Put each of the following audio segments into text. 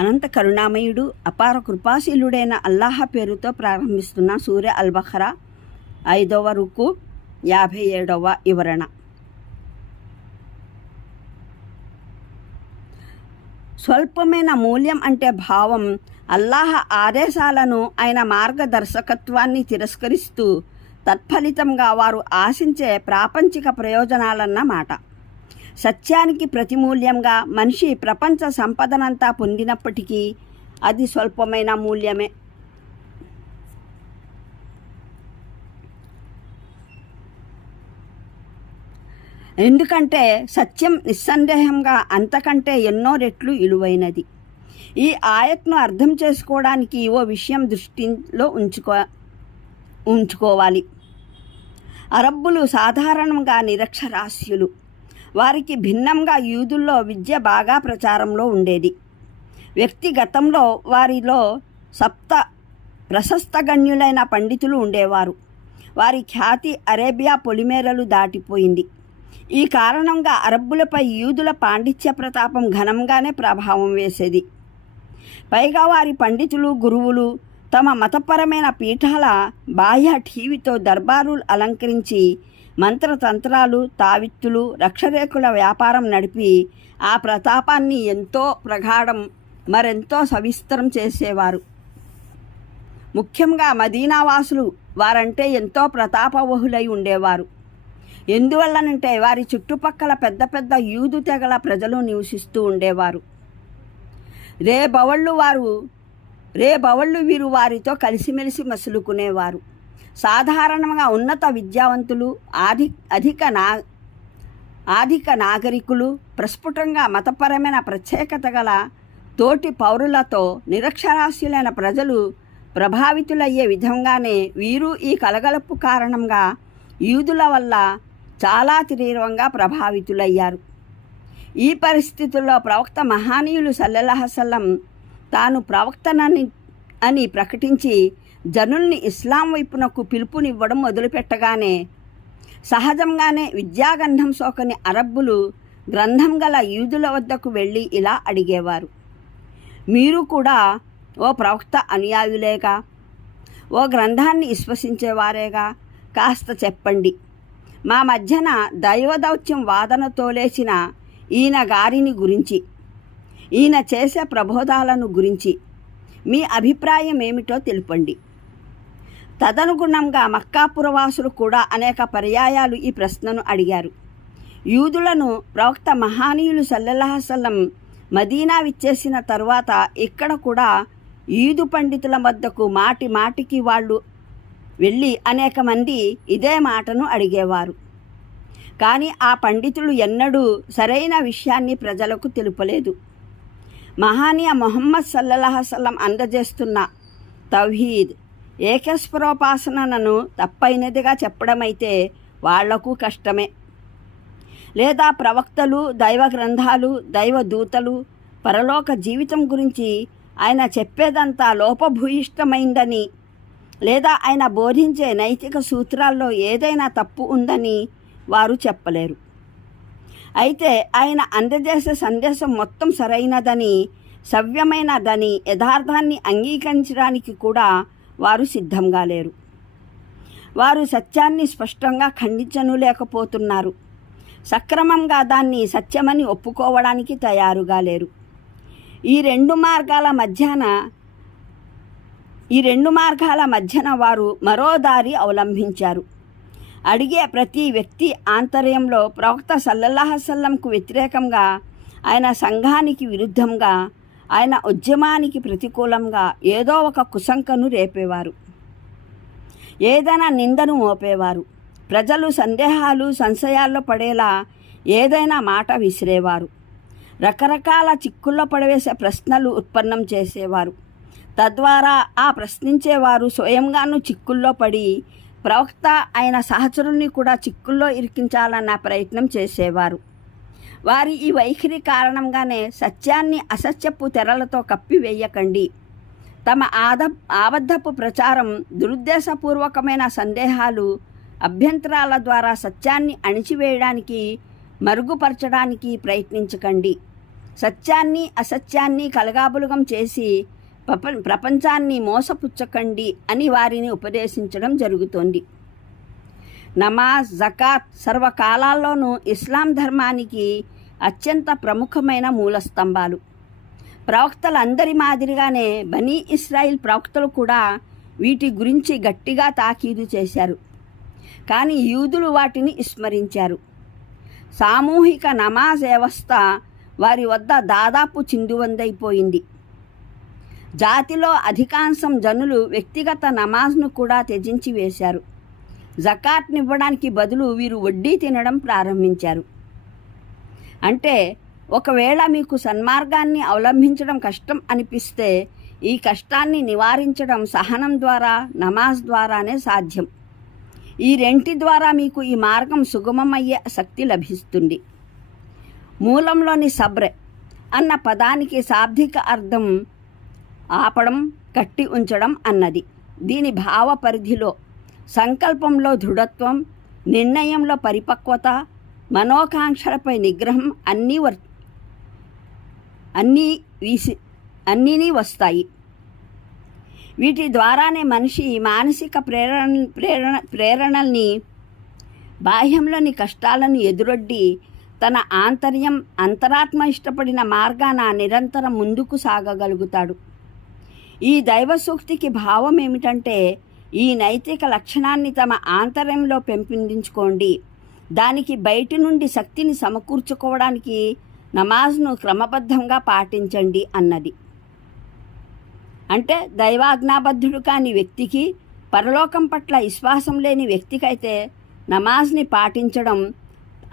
అనంత కరుణామయుడు అపార కృపాశీలుడైన అల్లాహ పేరుతో ప్రారంభిస్తున్న సూర్య అల్బహరా ఐదవ రుకు యాభై ఏడవ వివరణ. స్వల్పమైన మూల్యం అంటే భావం అల్లాహ ఆదేశాలను ఆయన మార్గదర్శకత్వాన్ని తిరస్కరిస్తూ తత్ఫలితంగా వారు ఆశించే ప్రాపంచిక ప్రయోజనాలన్నమాట. సత్యానికి ప్రతిమూల్యంగా మనిషి ప్రపంచ సంపదనంతా పొందినప్పటికీ అది స్వల్పమైన మూల్యమే. ఎందుకంటే సత్యం నిస్సందేహంగా అంతకంటే ఎన్నో రెట్లు విలువైనది ఈ ఆయత్ను అర్థం చేసుకోవడానికి ఓ విషయం దృష్టిలో ఉంచుకో ఉంచుకోవాలి. అరబ్బులు సాధారణంగా నిరక్షరాస్యులు. వారికి భిన్నంగా యూదుల్లో విద్య బాగా ప్రచారంలో ఉండేది. వ్యక్తిగతంలో వారిలో సప్త ప్రశస్తగణ్యులైన పండితులు ఉండేవారు. వారి ఖ్యాతి అరేబియా పొలిమేరలు దాటిపోయింది. ఈ కారణంగా అరబ్బులపై యూదుల పాండిత్య ప్రతాపం ఘనంగానే ప్రభావం వేసేది. పైగా వారి పండితులు గురువులు తమ మతపరమైన పీఠాల బాహ్య టీవీతో దర్బారులు అలంకరించి మంత్రతంత్రాలు తావిత్తులు రక్షరేకుల వ్యాపారం నడిపి ఆ ప్రతాపాన్ని ఎంతో ప్రగాఢం మరెంతో సవిస్తరం చేసేవారు. ముఖ్యంగా మదీనావాసులు వారంటే ఎంతో ప్రతాపవహులై ఉండేవారు. ఎందువల్లనంటే వారి చుట్టుపక్కల పెద్ద పెద్ద యూదు తెగల ప్రజలు నివసిస్తూ ఉండేవారు. రే బవళ్ళు వారు రే బవళ్ళు వీరు వారితో కలిసిమెలిసి మసులుకునేవారు. సాధారణంగా ఉన్నత విద్యావంతులు ఆధి అధిక నా ఆధిక నాగరికులు ప్రస్ఫుటంగా మతపరమైన ప్రత్యేకత గల తోటి పౌరులతో నిరక్షరాస్యులైన ప్రజలు ప్రభావితులయ్యే విధంగానే వీరు ఈ కలగలపు కారణంగా యూదుల వల్ల చాలా తీవ్రంగా ప్రభావితులయ్యారు. ఈ పరిస్థితుల్లో ప్రవక్త మహానీయులు సల్లెలహసల్లం తాను ప్రవక్తనని అని ప్రకటించి జనుల్ని ఇస్లాం వైపునకు పిలుపునివ్వడం మొదలుపెట్టగానే సహజంగానే విద్యాగంధం సోకని అరబ్బులు గ్రంథం గల యూదుల వద్దకు వెళ్ళి ఇలా అడిగేవారు. మీరు కూడా ఓ ప్రవక్త అనుయాయులేగా? ఓ గ్రంథాన్ని విశ్వసించేవారేగా? కాస్త చెప్పండి. మా మధ్యన దైవదౌత్యం వాదనతో లేచిన ఈయన గారిని గురించి ఈయన చేసే ప్రబోధాలను గురించి మీ అభిప్రాయం ఏమిటో తెలుపండి. తదనుగుణంగా మక్కాపురవాసులు కూడా అనేక పర్యాయాలు ఈ ప్రశ్నను అడిగారు. యూదులను ప్రవక్త మహానీయులు సల్లెల్లాహసల్లం మదీనా విచ్చేసిన తరువాత ఇక్కడ కూడా ఈదు పండితుల వద్దకు మాటి మాటికి వాళ్ళు వెళ్ళి అనేక మంది ఇదే మాటను అడిగేవారు. కానీ ఆ పండితులు ఎన్నడూ సరైన విషయాన్ని ప్రజలకు తెలుపలేదు. మహానీయ మొహమ్మద్ సల్లల్లాహసల్లం అందజేస్తున్న తౌహీద్ ఏకేశ్వరోపాసనను తప్పైనదిగా చెప్పడమైతే వాళ్ళకు కష్టమే. లేదా ప్రవక్తలు దైవ గ్రంథాలు దైవ దూతలు పరలోక జీవితం గురించి ఆయన చెప్పేదంతా లోపభూయిష్టమైందని లేదా ఆయన బోధించే నైతిక సూత్రాల్లో ఏదైనా తప్పు ఉందని వారు చెప్పలేరు. అయితే ఆయన అందజేసే సందేశం మొత్తం సరైనదని సవ్యమైనదని యథార్థాన్ని అంగీకరించడానికి కూడా వారు సిద్ధంగా లేరు. వారు సత్యాన్ని స్పష్టంగా ఖండించను లేకపోతున్నారు. సక్రమంగా దాన్ని సత్యమని ఒప్పుకోవడానికి తయారుగా లేరు. ఈ రెండు మార్గాల మధ్యన ఈ రెండు మార్గాల మధ్యన వారు మరో దారి అవలంబించారు. అడిగే ప్రతి వ్యక్తి ఆంతర్యంలో ప్రవక్త సల్లల్లాహసల్లంకు వ్యతిరేకంగా ఆయన సంఘానికి విరుద్ధంగా ఆయన ఉద్యమానికి ప్రతికూలంగా ఏదో ఒక కుశంకను రేపేవారు. ఏదైనా నిందను మోపేవారు. ప్రజలు సందేహాలు సంశయాల్లో పడేలా ఏదైనా మాట విసిరేవారు. రకరకాల చిక్కుల్లో పడవేసే ప్రశ్నలు ఉత్పన్నం చేసేవారు. తద్వారా ఆ ప్రశ్నించేవారు స్వయంగాను చిక్కుల్లో పడి ప్రవక్త ఆయన సహచరుల్ని కూడా చిక్కుల్లో ఇరికించాలన్న ప్రయత్నం చేసేవారు. వారి ఈ వైఖరి కారణంగానే సత్యాన్ని అసత్యపు తెరలతో కప్పివేయకండి. తమ ఆద ఆబద్ధపు ప్రచారం దురుద్దేశపూర్వకమైన సందేహాలు అభ్యంతరాల ద్వారా సత్యాన్ని అణిచివేయడానికి మరుగుపరచడానికి ప్రయత్నించకండి. సత్యాన్ని అసత్యాన్ని కలగాబులగం చేసి ప్రపంచాన్ని మోసపుచ్చకండి అని వారిని ఉపదేశించడం జరుగుతోంది. నమాజ్ జకాత్ సర్వకాలాల్లోనూ ఇస్లాం ధర్మానికి అత్యంత ప్రముఖమైన మూలస్తంభాలు. ప్రవక్తలందరి మాదిరిగానే బనీ ఇస్రాయిల్ ప్రవక్తలు కూడా వీటి గురించి గట్టిగా తాకీదు చేశారు. కానీ యూదులు వాటిని విస్మరించారు. సామూహిక నమాజ్ వ్యవస్థ వారి వద్ద దాదాపు చిందువందైపోయింది. జాతిలో అధికాంశం జనులు వ్యక్తిగత నమాజ్ను కూడా త్యజించి వేశారు జకాత్నివ్వడానికి బదులు వీరు వడ్డీ తినడం ప్రారంభించారు. అంటే ఒకవేళ మీకు సన్మార్గాన్ని అవలంబించడం కష్టం అనిపిస్తే ఈ కష్టాన్ని నివారించడం సహనం ద్వారా నమాజ్ ద్వారానే సాధ్యం. ఈ రెంటి ద్వారా మీకు ఈ మార్గం సుగమమయ్యే శక్తి లభిస్తుంది. మూలంలోని సబ్రె అన్న పదానికి శాబ్దిక అర్థం ఆపడం కట్టి ఉంచడం అన్నది. దీని భావ పరిధిలో సంకల్పంలో దృఢత్వం నిర్ణయంలో పరిపక్వత మనోకాంక్షలపై నిగ్రహం అన్నీ వర్ అన్నీ వీసి అన్నీ వస్తాయి. వీటి ద్వారానే మనిషి మానసిక ప్రేరణ ప్రేరణ ప్రేరణల్ని బాహ్యంలోని కష్టాలను ఎదురొడ్డి తన ఆంతర్యం అంతరాత్మ ఇష్టపడిన మార్గాన నిరంతరం ముందుకు సాగగలుగుతాడు. ఈ దైవ సూక్తికి భావం ఏమిటంటే ఈ నైతిక లక్షణాన్ని తమ ఆంతర్యంలో పెంపొందించుకోండి. దానికి బయటి నుండి శక్తిని సమకూర్చుకోవడానికి నమాజ్ను క్రమబద్ధంగా పాటించండి అన్నది. అంటే దైవాజ్ఞాబద్ధుడు కాని వ్యక్తికి పరలోకం పట్ల విశ్వాసం లేని వ్యక్తికైతే నమాజ్ని పాటించడం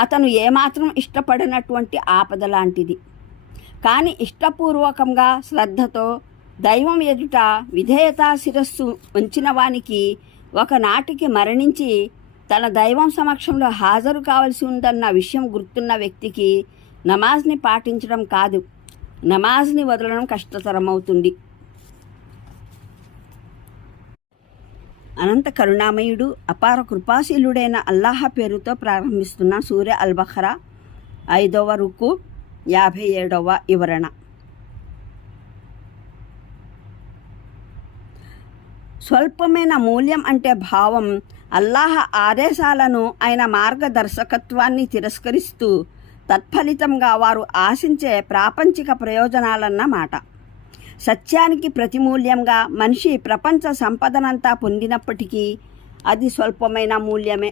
అతను ఏమాత్రం ఇష్టపడినటువంటి ఆపద లాంటిది. కానీ ఇష్టపూర్వకంగా శ్రద్ధతో దైవం ఎదుట విధేయతా శిరస్సు ఉంచిన వానికి ఒకనాటికి మరణించి తన దైవం సమక్షంలో హాజరు కావలసి ఉందన్న విషయం గుర్తున్న వ్యక్తికి నమాజ్ని పాటించడం కాదు. నమాజ్ని వదలడం కష్టతరమవుతుంది. అనంత కరుణామయుడు అపార కృపాశీలుడైన అల్లాహ పేరుతో ప్రారంభిస్తున్న సూర్య అల్బహరా ఐదవ రుకు యాభై ఏడవ వివరణ. స్వల్పమైన మూల్యం అంటే భావం అల్లాహ ఆదేశాలను ఆయన మార్గదర్శకత్వాన్ని తిరస్కరిస్తూ తత్ఫలితంగా వారు ఆశించే ప్రాపంచిక ప్రయోజనాలన్నమాట. సత్యానికి ప్రతిమూల్యంగా మనిషి ప్రపంచ సంపదనంతా పొందినప్పటికీ అది స్వల్పమైన మూల్యమే.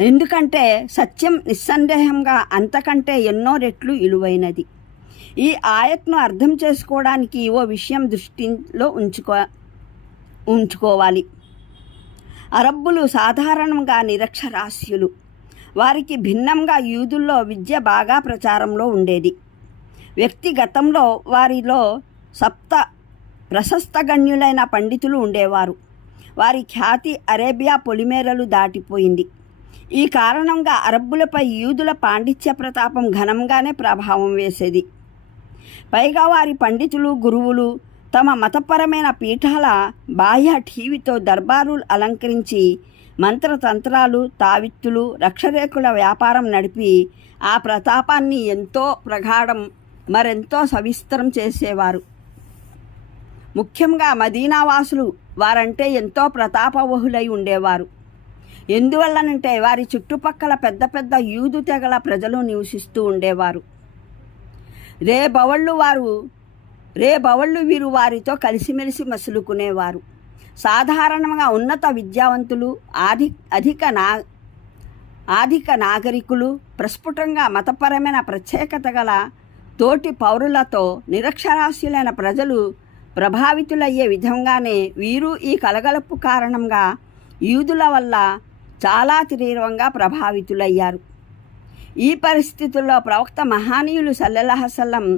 ఎందుకంటే సత్యం నిస్సందేహంగా అంతకంటే ఎన్నో రెట్లు విలువైనది ఈ ఆయత్ను అర్థం చేసుకోవడానికి ఓ విషయం దృష్టిలో ఉంచుకో ఉంచుకోవాలి. అరబ్బులు సాధారణంగా నిరక్షరాస్యులు. వారికి భిన్నంగా యూదుల్లో విద్య బాగా ప్రచారంలో ఉండేది. వ్యక్తిగతంలో వారిలో సప్త ప్రశస్తగణ్యులైన పండితులు ఉండేవారు. వారి ఖ్యాతి అరేబియా పొలిమేరలు దాటిపోయింది. ఈ కారణంగా అరబ్బులపై యూదుల పాండిత్య ప్రతాపం ఘనంగానే ప్రభావం వేసేది. పైగా వారి పండితులు గురువులు తమ మతపరమైన పీఠాల బాహ్య ఠీవితో దర్బారులు అలంకరించి మంత్రతంత్రాలు తావిత్తులు రక్షరేకుల వ్యాపారం నడిపి ఆ ప్రతాపాన్ని ఎంతో ప్రగాఢం మరెంతో సవిస్తరం చేసేవారు. ముఖ్యంగా మదీనావాసులు వారంటే ఎంతో ప్రతాపవహులై ఉండేవారు. ఎందువల్లనంటే వారి చుట్టుపక్కల పెద్ద పెద్ద యూదు తెగల ప్రజలు నివసిస్తూ ఉండేవారు. రే బవళ్ళు వారు రే బవళ్ళు వీరు వారితో కలిసిమెలిసి మసులుకునేవారు. సాధారణంగా ఉన్నత విద్యావంతులు ఆధి అధిక నా ఆధిక నాగరికులు ప్రస్ఫుటంగా మతపరమైన ప్రత్యేకత గల తోటి పౌరులతో నిరక్షరాస్యులైన ప్రజలు ప్రభావితులయ్యే విధంగానే వీరు ఈ కలగలుపు కారణంగా యూదుల వల్ల చాలా తీవ్రంగా ప్రభావితులయ్యారు. ఈ పరిస్థితుల్లో ప్రవక్త మహానీయులు సల్లెలహసల్లం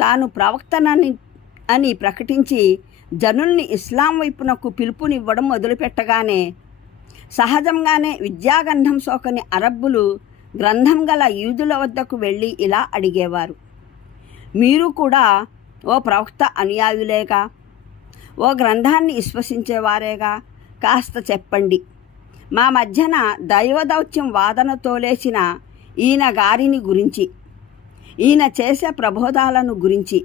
తాను ప్రవక్తనని అని ప్రకటించి జనుల్ని ఇస్లాం వైపునకు పిలుపునివ్వడం మొదలుపెట్టగానే సహజంగానే విద్యాగంధం సోకని అరబ్బులు గ్రంథం గల యూదుల వద్దకు వెళ్ళి ఇలా అడిగేవారు. మీరు కూడా ఓ ప్రవక్త అనుయాయులేగా? ఓ గ్రంథాన్ని విశ్వసించేవారేగా? కాస్త చెప్పండి. మా మధ్యన దైవదౌత్యం వాదన తోలేసిన ఈయన గారిని గురించి ఈయన చేసే ప్రబోధాలను గురించి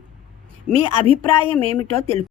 మీ అభిప్రాయం ఏమిటో తెలుపు